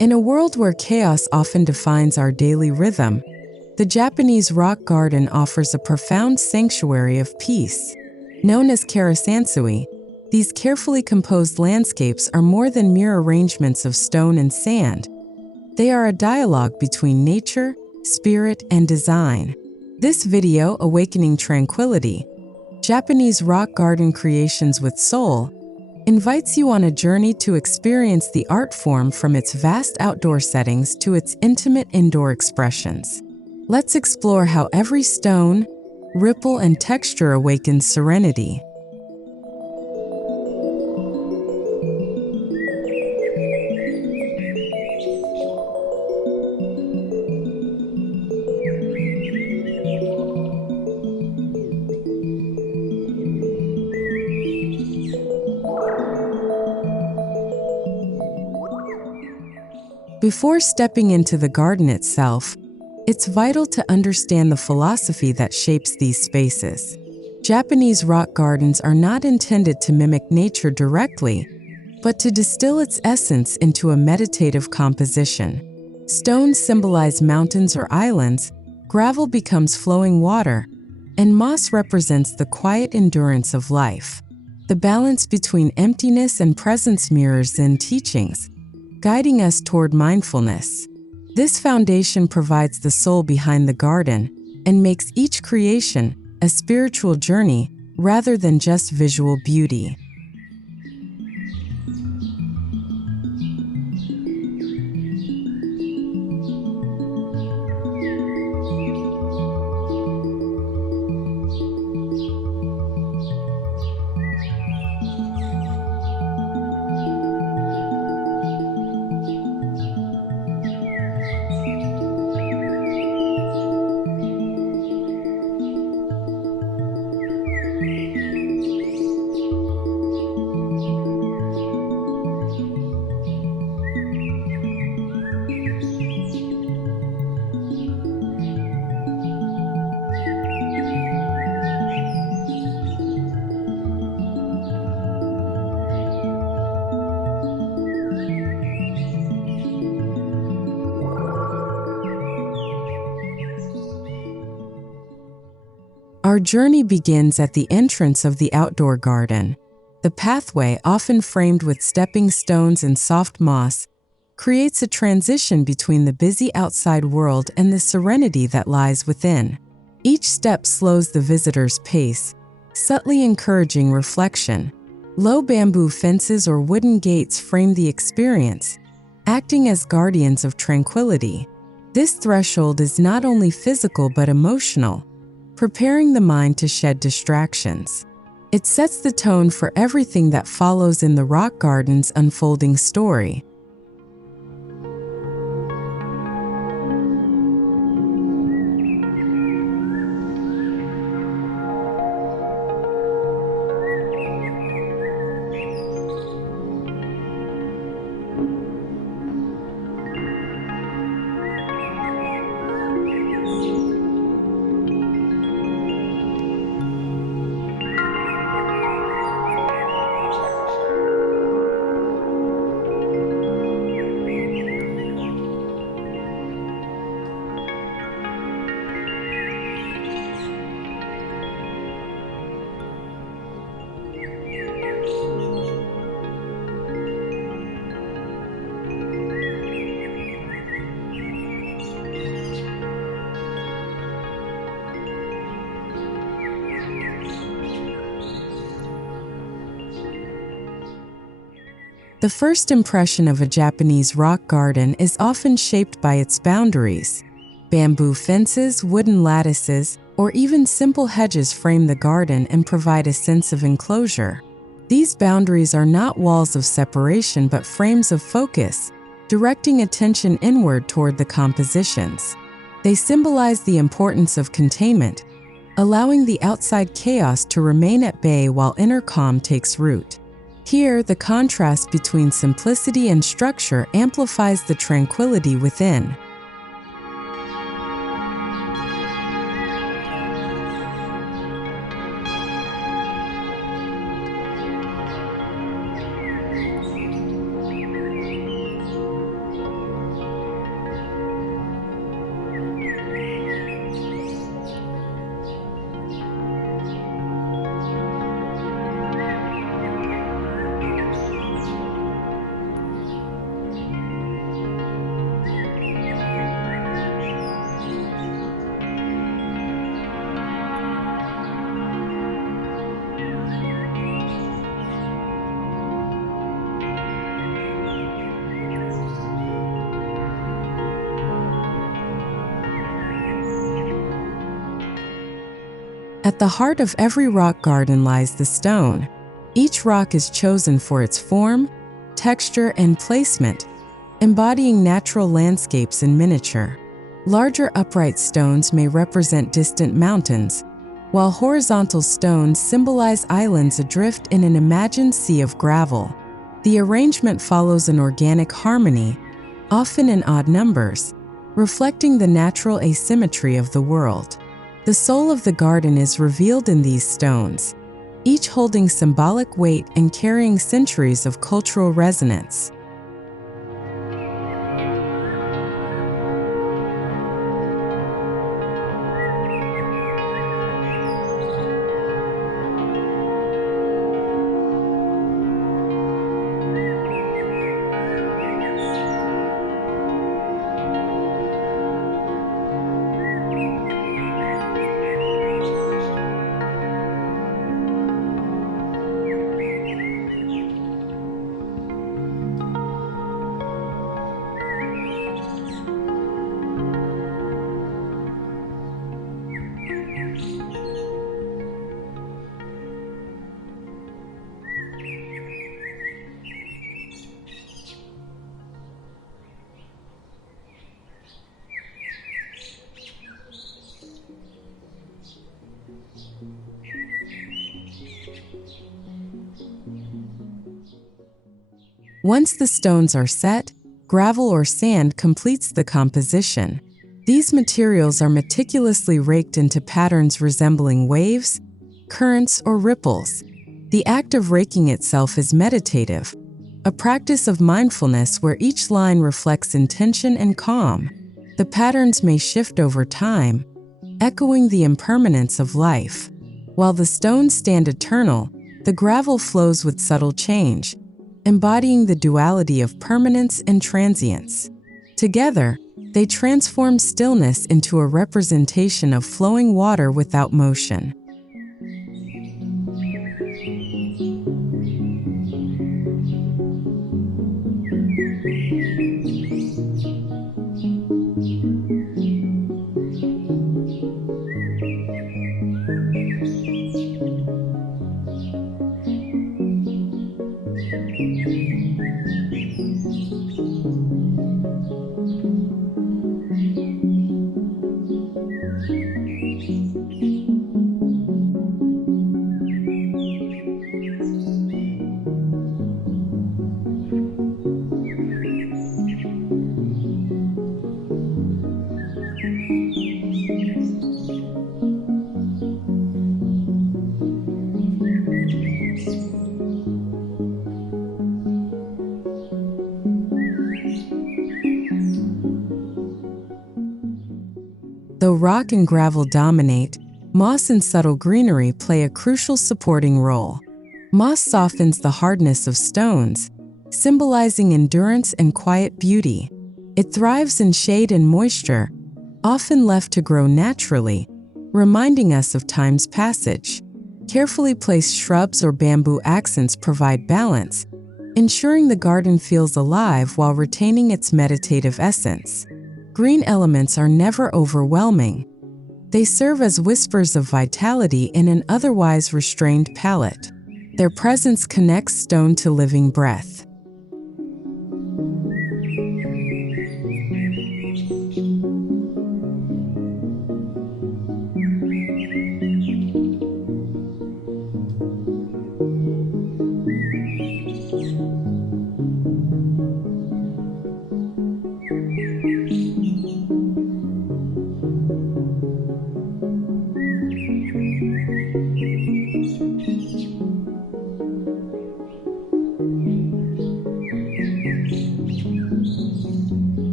In a world where chaos often defines our daily rhythm, the Japanese rock garden offers a profound sanctuary of peace. Known as karesansui, these carefully composed landscapes are more than mere arrangements of stone and sand. They are a dialogue between nature, spirit, and design. This video, Awakening Tranquility, Japanese Rock Garden Creations with Soul, invites you on a journey to experience the art form from its vast outdoor settings to its intimate indoor expressions. Let's explore how every stone, ripple, and texture awakens serenity. Before stepping into the garden itself, it's vital to understand the philosophy that shapes these spaces. Japanese rock gardens are not intended to mimic nature directly, but to distill its essence into a meditative composition. Stones symbolize mountains or islands, gravel becomes flowing water, and moss represents the quiet endurance of life. The balance between emptiness and presence mirrors Zen teachings, guiding us toward mindfulness. This foundation provides the soul behind the garden and makes each creation a spiritual journey rather than just visual beauty. Our journey begins at the entrance of the outdoor garden. The pathway, often framed with stepping stones and soft moss, creates a transition between the busy outside world and the serenity that lies within. Each step slows the visitor's pace, subtly encouraging reflection. Low bamboo fences or wooden gates frame the experience, acting as guardians of tranquility. This threshold is not only physical but emotional, preparing the mind to shed distractions. It sets the tone for everything that follows in the rock garden's unfolding story. The first impression of a Japanese rock garden is often shaped by its boundaries. Bamboo fences, wooden lattices, or even simple hedges frame the garden and provide a sense of enclosure. These boundaries are not walls of separation but frames of focus, directing attention inward toward the compositions. They symbolize the importance of containment, allowing the outside chaos to remain at bay while inner calm takes root. Here, the contrast between simplicity and structure amplifies the tranquility within. At the heart of every rock garden lies the stone. Each rock is chosen for its form, texture, and placement, embodying natural landscapes in miniature. Larger upright stones may represent distant mountains, while horizontal stones symbolize islands adrift in an imagined sea of gravel. The arrangement follows an organic harmony, often in odd numbers, reflecting the natural asymmetry of the world. The soul of the garden is revealed in these stones, each holding symbolic weight and carrying centuries of cultural resonance. Once the stones are set, gravel or sand completes the composition. These materials are meticulously raked into patterns resembling waves, currents, or ripples. The act of raking itself is meditative, a practice of mindfulness where each line reflects intention and calm. The patterns may shift over time, echoing the impermanence of life. While the stones stand eternal, the gravel flows with subtle change, embodying the duality of permanence and transience. Together, they transform stillness into a representation of flowing water without motion. Though rock and gravel dominate, moss and subtle greenery play a crucial supporting role. Moss softens the hardness of stones, symbolizing endurance and quiet beauty. It thrives in shade and moisture, often left to grow naturally, reminding us of time's passage. Carefully placed shrubs or bamboo accents provide balance, ensuring the garden feels alive while retaining its meditative essence. Green elements are never overwhelming. They serve as whispers of vitality in an otherwise restrained palette. Their presence connects stone to living breath.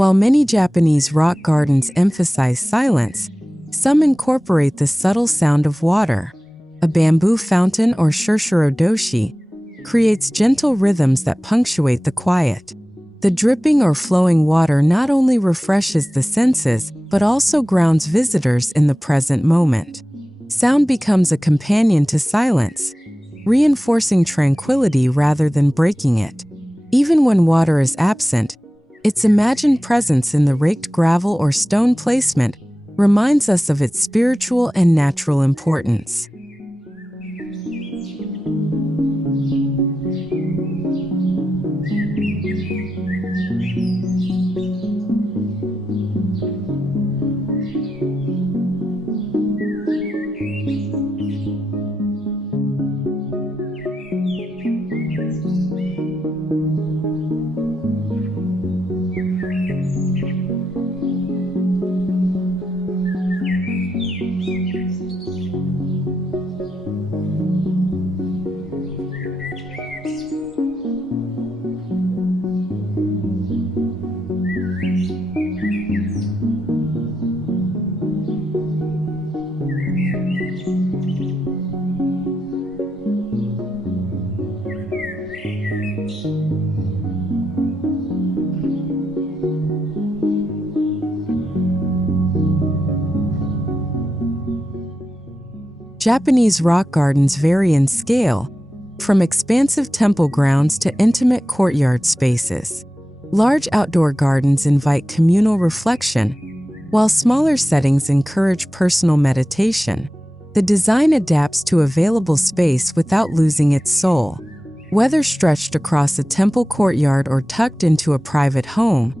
While many Japanese rock gardens emphasize silence, some incorporate the subtle sound of water. A bamboo fountain or shurshuro doshi creates gentle rhythms that punctuate the quiet. The dripping or flowing water not only refreshes the senses, but also grounds visitors in the present moment. Sound becomes a companion to silence, reinforcing tranquility rather than breaking it. Even when water is absent, its imagined presence in the raked gravel or stone placement reminds us of its spiritual and natural importance. Japanese rock gardens vary in scale, from expansive temple grounds to intimate courtyard spaces. Large outdoor gardens invite communal reflection, while smaller settings encourage personal meditation. The design adapts to available space without losing its soul. Whether stretched across a temple courtyard or tucked into a private home,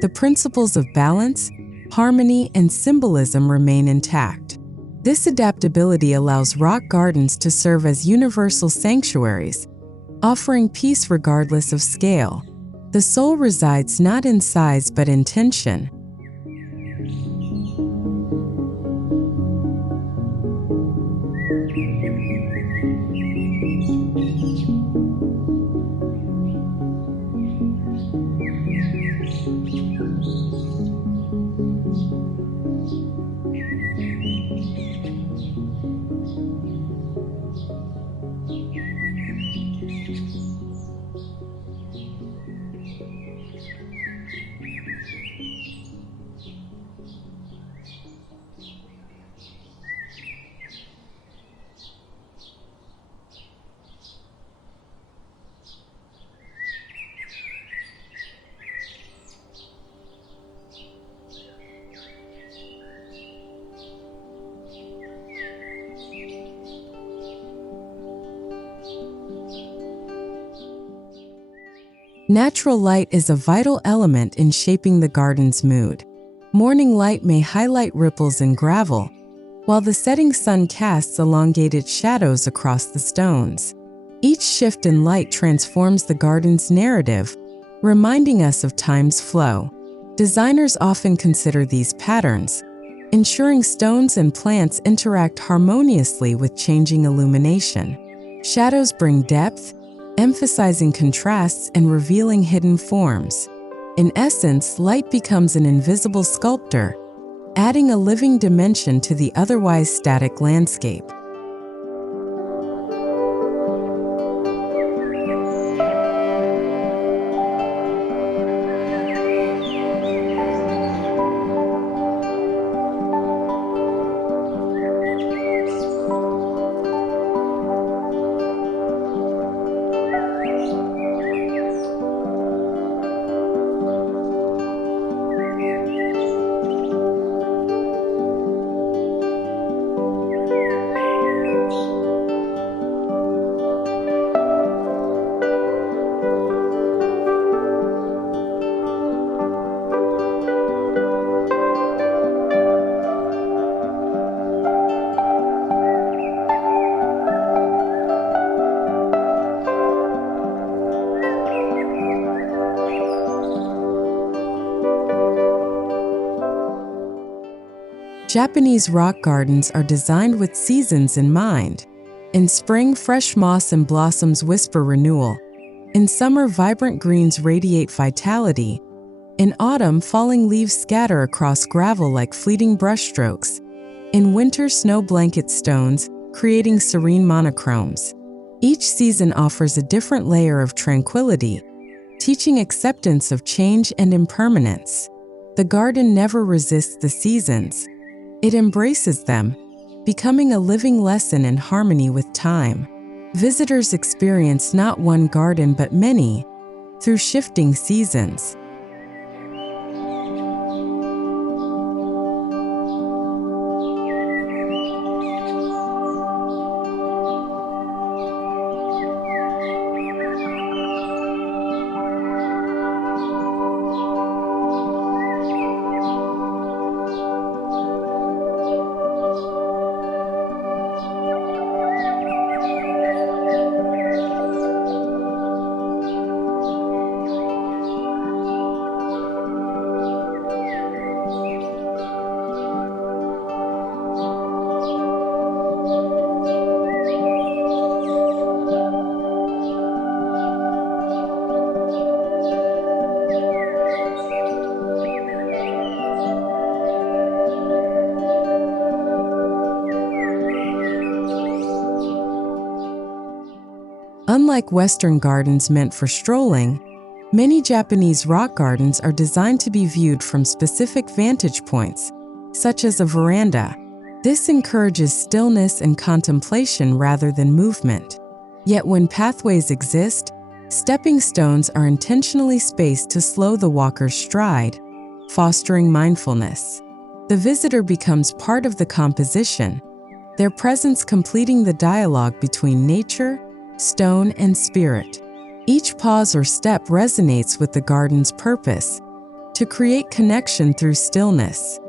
the principles of balance, harmony, and symbolism remain intact. This adaptability allows rock gardens to serve as universal sanctuaries, offering peace regardless of scale. The soul resides not in size but in tension. Natural light is a vital element in shaping the garden's mood. Morning light may highlight ripples in gravel, while the setting sun casts elongated shadows across the stones. Each shift in light transforms the garden's narrative, reminding us of time's flow. Designers often consider these patterns, ensuring stones and plants interact harmoniously with changing illumination. Shadows bring depth, emphasizing contrasts and revealing hidden forms. In essence, light becomes an invisible sculptor, adding a living dimension to the otherwise static landscape. Japanese rock gardens are designed with seasons in mind. In spring, fresh moss and blossoms whisper renewal. In summer, vibrant greens radiate vitality. In autumn, falling leaves scatter across gravel like fleeting brushstrokes. In winter, snow blankets stones, creating serene monochromes. Each season offers a different layer of tranquility, teaching acceptance of change and impermanence. The garden never resists the seasons. It embraces them, becoming a living lesson in harmony with time. Visitors experience not one garden but many, through shifting seasons. Unlike Western gardens meant for strolling, many Japanese rock gardens are designed to be viewed from specific vantage points, such as a veranda. This encourages stillness and contemplation rather than movement. Yet when pathways exist, stepping stones are intentionally spaced to slow the walker's stride, fostering mindfulness. The visitor becomes part of the composition, their presence completing the dialogue between nature, stone, and spirit. Each pause or step resonates with the garden's purpose, to create connection through stillness.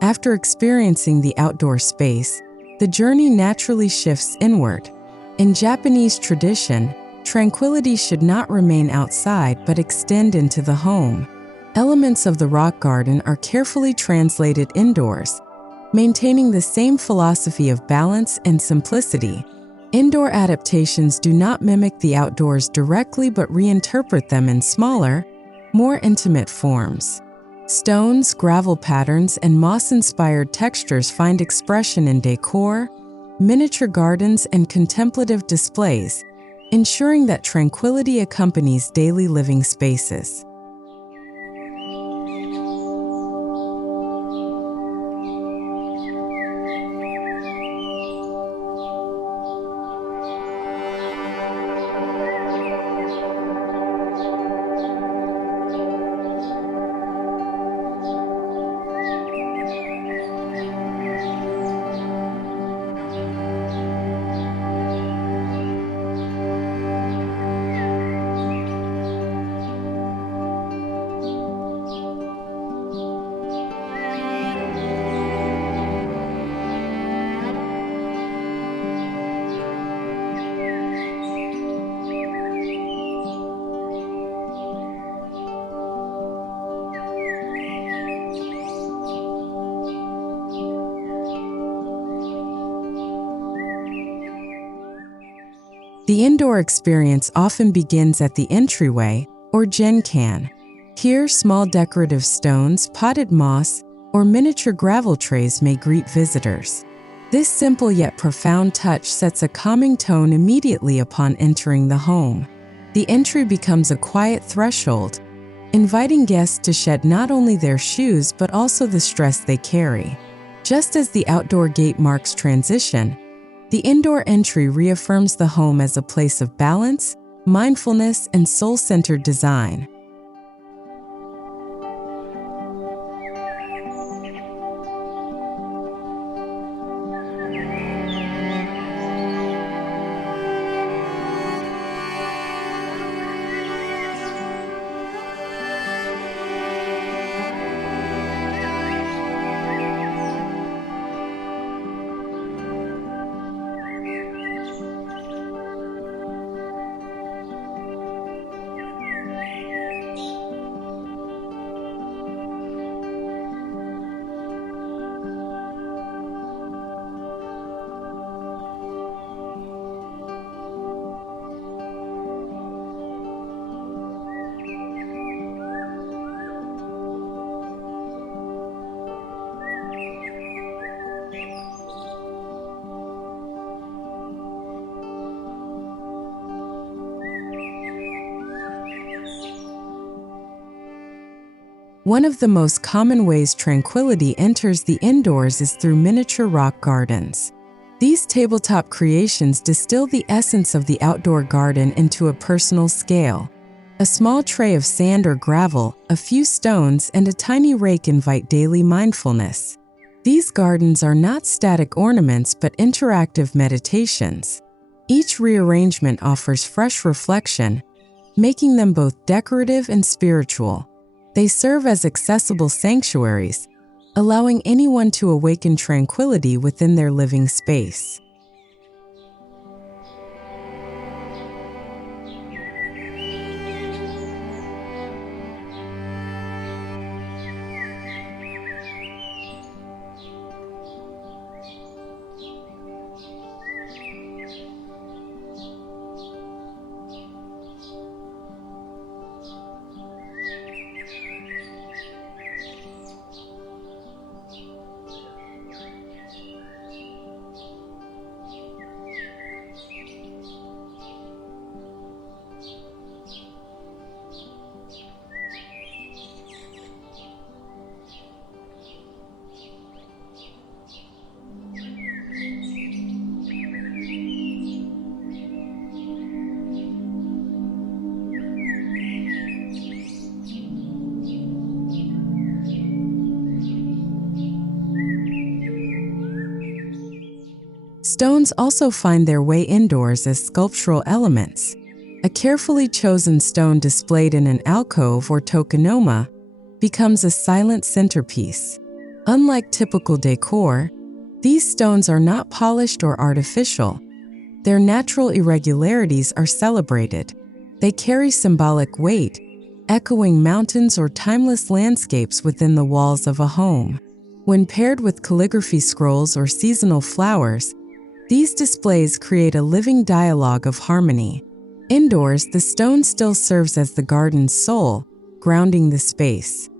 After experiencing the outdoor space, the journey naturally shifts inward. In Japanese tradition, tranquility should not remain outside but extend into the home. Elements of the rock garden are carefully translated indoors, maintaining the same philosophy of balance and simplicity. Indoor adaptations do not mimic the outdoors directly but reinterpret them in smaller, more intimate forms. Stones, gravel patterns, and moss-inspired textures find expression in decor, miniature gardens, and contemplative displays, ensuring that tranquility accompanies daily living spaces. The indoor experience often begins at the entryway, or genkan. Here, small decorative stones, potted moss, or miniature gravel trays may greet visitors. This simple yet profound touch sets a calming tone immediately upon entering the home. The entry becomes a quiet threshold, inviting guests to shed not only their shoes but also the stress they carry. Just as the outdoor gate marks transition, the indoor entry reaffirms the home as a place of balance, mindfulness, and soul-centered design. One of the most common ways tranquility enters the indoors is through miniature rock gardens. These tabletop creations distill the essence of the outdoor garden into a personal scale. A small tray of sand or gravel, a few stones, and a tiny rake invite daily mindfulness. These gardens are not static ornaments but interactive meditations. Each rearrangement offers fresh reflection, making them both decorative and spiritual. They serve as accessible sanctuaries, allowing anyone to awaken tranquility within their living space. Stones also find their way indoors as sculptural elements. A carefully chosen stone displayed in an alcove or tokonoma becomes a silent centerpiece. Unlike typical decor, these stones are not polished or artificial. Their natural irregularities are celebrated. They carry symbolic weight, echoing mountains or timeless landscapes within the walls of a home. When paired with calligraphy scrolls or seasonal flowers, these displays create a living dialogue of harmony. Indoors, the stone still serves as the garden's soul, grounding the space.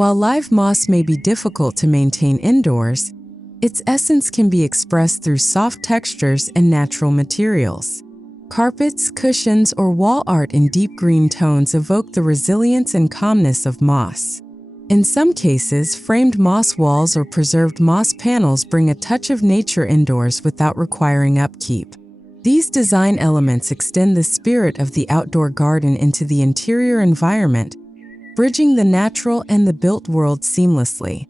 While live moss may be difficult to maintain indoors, its essence can be expressed through soft textures and natural materials. Carpets, cushions, or wall art in deep green tones evoke the resilience and calmness of moss. In some cases, framed moss walls or preserved moss panels bring a touch of nature indoors without requiring upkeep. These design elements extend the spirit of the outdoor garden into the interior environment, bridging the natural and the built world seamlessly.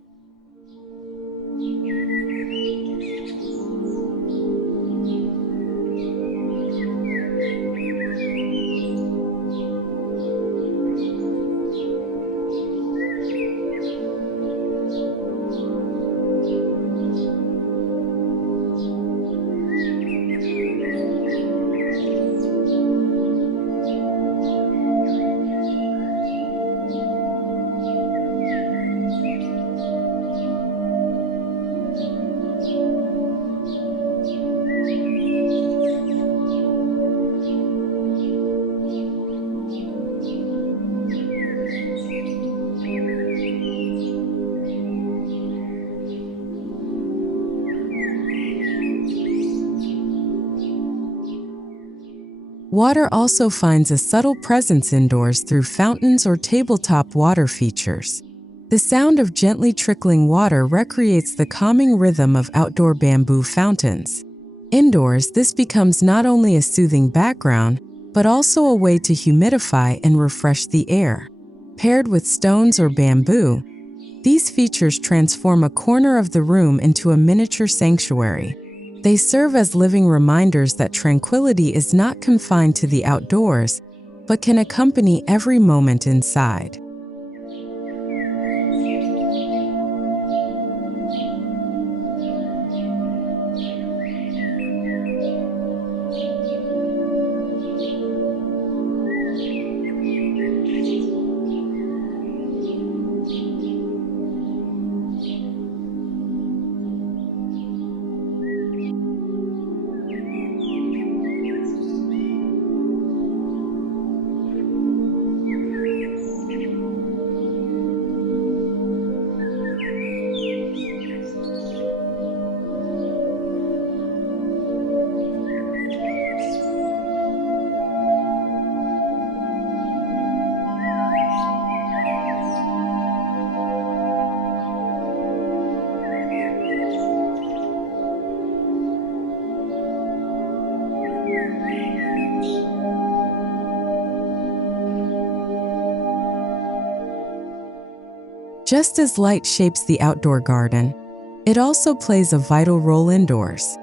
Water also finds a subtle presence indoors through fountains or tabletop water features. The sound of gently trickling water recreates the calming rhythm of outdoor bamboo fountains. Indoors, this becomes not only a soothing background, but also a way to humidify and refresh the air. Paired with stones or bamboo, these features transform a corner of the room into a miniature sanctuary. They serve as living reminders that tranquility is not confined to the outdoors, but can accompany every moment inside. Just as light shapes the outdoor garden, it also plays a vital role indoors.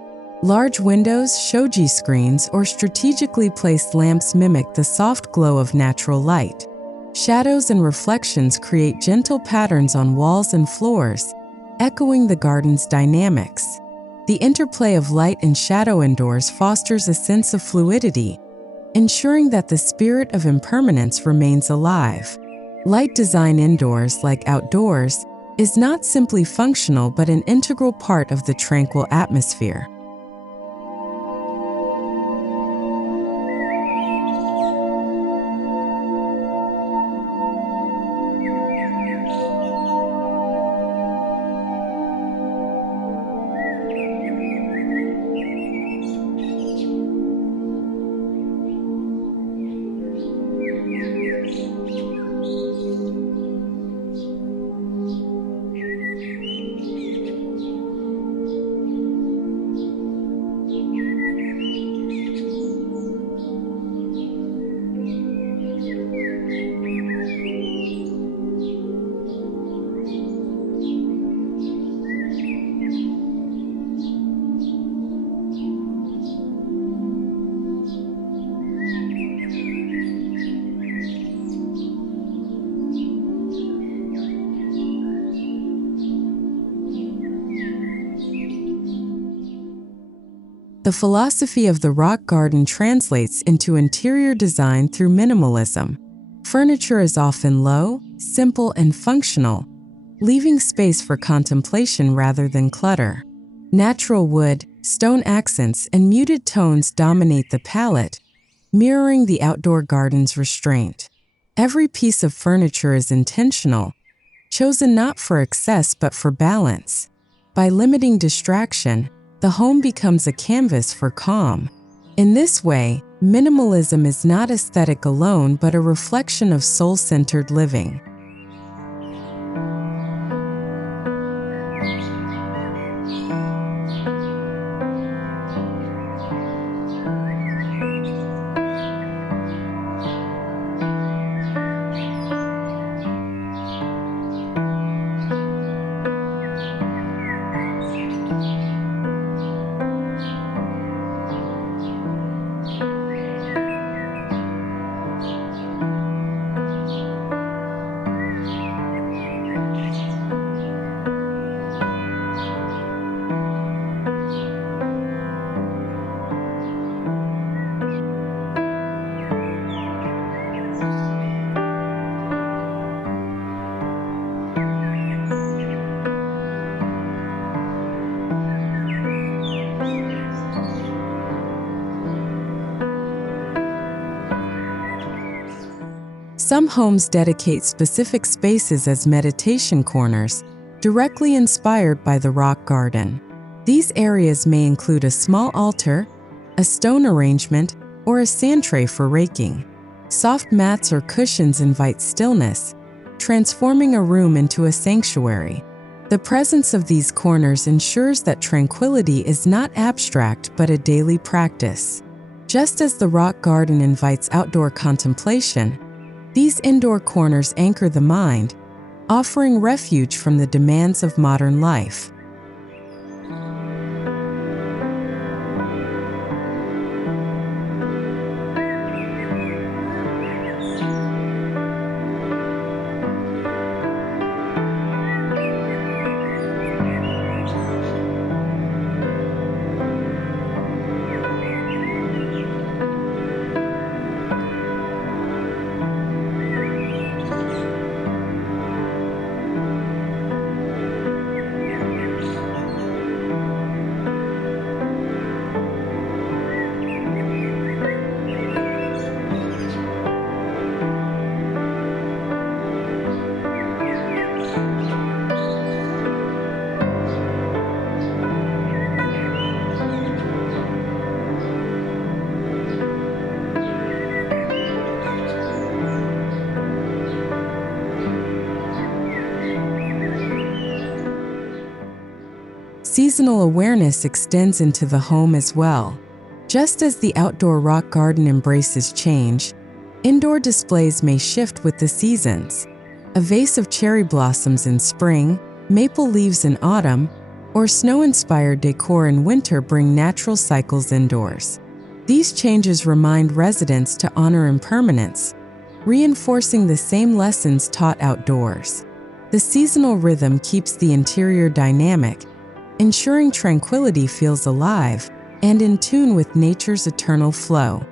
Large windows, shoji screens, or strategically placed lamps mimic the soft glow of natural light. Shadows and reflections create gentle patterns on walls and floors, echoing the garden's dynamics. The interplay of light and shadow indoors fosters a sense of fluidity, ensuring that the spirit of impermanence remains alive. Light design indoors, like outdoors, is not simply functional but an integral part of the tranquil atmosphere. The philosophy of the rock garden translates into interior design through minimalism. Furniture is often low, simple, and functional, leaving space for contemplation rather than clutter. Natural wood, stone accents, and muted tones dominate the palette, mirroring the outdoor garden's restraint. Every piece of furniture is intentional, chosen not for excess but for balance. By limiting distraction, the home becomes a canvas for calm. In this way, minimalism is not aesthetic alone but a reflection of soul-centered living. Some homes dedicate specific spaces as meditation corners, directly inspired by the rock garden. These areas may include a small altar, a stone arrangement, or a sand tray for raking. Soft mats or cushions invite stillness, transforming a room into a sanctuary. The presence of these corners ensures that tranquility is not abstract but a daily practice. Just as the rock garden invites outdoor contemplation, these indoor corners anchor the mind, offering refuge from the demands of modern life. Seasonal awareness extends into the home as well. Just as the outdoor rock garden embraces change, indoor displays may shift with the seasons. A vase of cherry blossoms in spring, maple leaves in autumn, or snow-inspired decor in winter bring natural cycles indoors. These changes remind residents to honor impermanence, reinforcing the same lessons taught outdoors. The seasonal rhythm keeps the interior dynamic, ensuring tranquility feels alive and in tune with nature's eternal flow.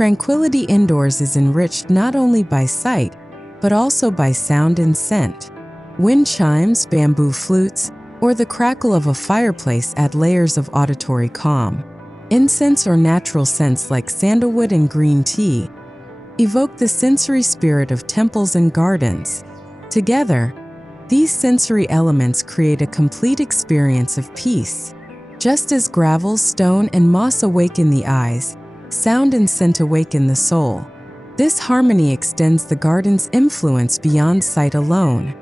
Tranquility indoors is enriched not only by sight, but also by sound and scent. Wind chimes, bamboo flutes, or the crackle of a fireplace add layers of auditory calm. Incense or natural scents like sandalwood and green tea evoke the sensory spirit of temples and gardens. Together, these sensory elements create a complete experience of peace. Just as gravel, stone, and moss awaken the eyes, sound and scent awaken the soul. This harmony extends the garden's influence beyond sight alone.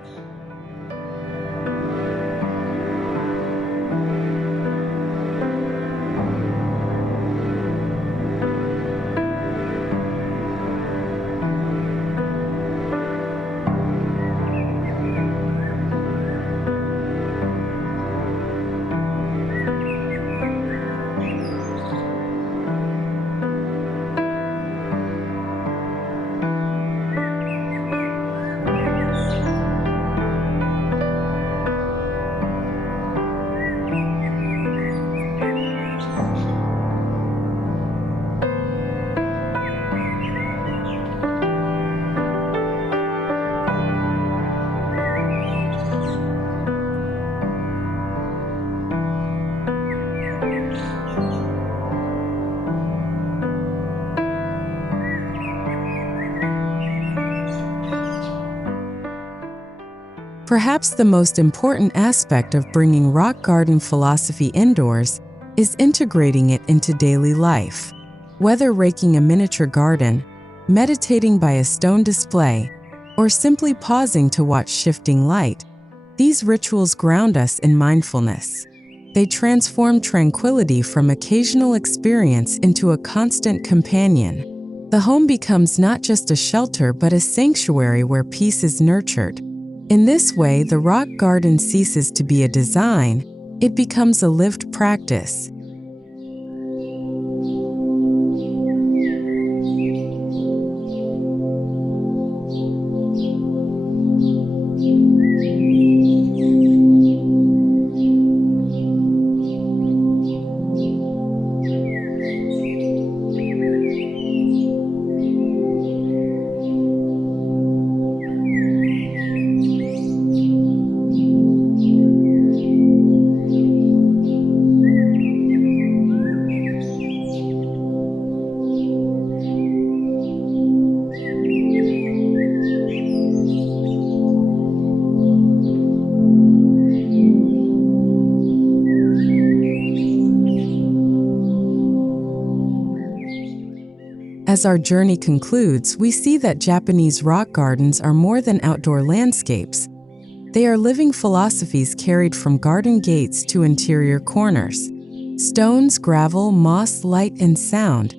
Perhaps the most important aspect of bringing rock garden philosophy indoors is integrating it into daily life. Whether raking a miniature garden, meditating by a stone display, or simply pausing to watch shifting light, these rituals ground us in mindfulness. They transform tranquility from occasional experience into a constant companion. The home becomes not just a shelter but a sanctuary where peace is nurtured. In this way, the rock garden ceases to be a design, it becomes a lived practice. As our journey concludes, we see that Japanese rock gardens are more than outdoor landscapes. They are living philosophies carried from garden gates to interior corners. Stones, gravel, moss, light, and sound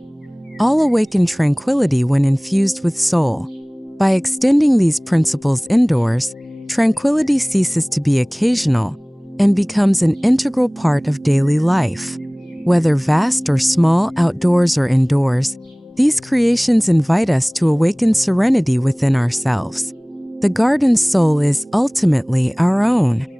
all awaken tranquility when infused with soul. By extending these principles indoors, tranquility ceases to be occasional and becomes an integral part of daily life. Whether vast or small, outdoors or indoors, these creations invite us to awaken serenity within ourselves. The garden's soul is ultimately our own.